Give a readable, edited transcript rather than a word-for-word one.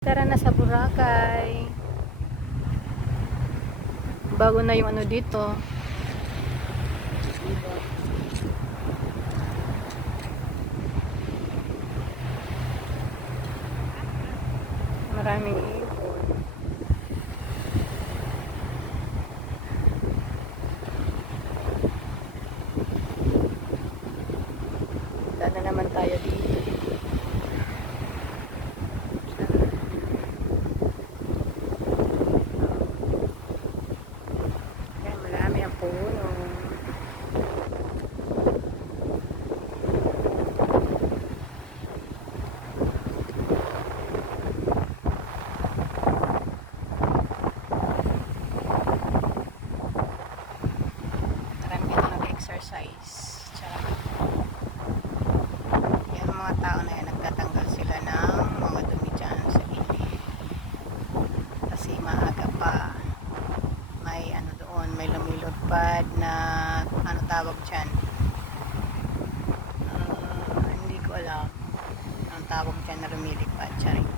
Tara na sa Boracay. Bago na yung ano dito. Maraming ibon. Daan na naman tayo dito. Kaya marami ang puno. Marami dito nag-exercise. Charot. Yan mga tao na yan, nagtatanggal sila ng mga dumi dyan sa gilid. Kasi maaga pa. May ano doon, may lumilipad na ano tawag dyan. Hindi ko alam ang tawag dyan na lumilipad. Charing.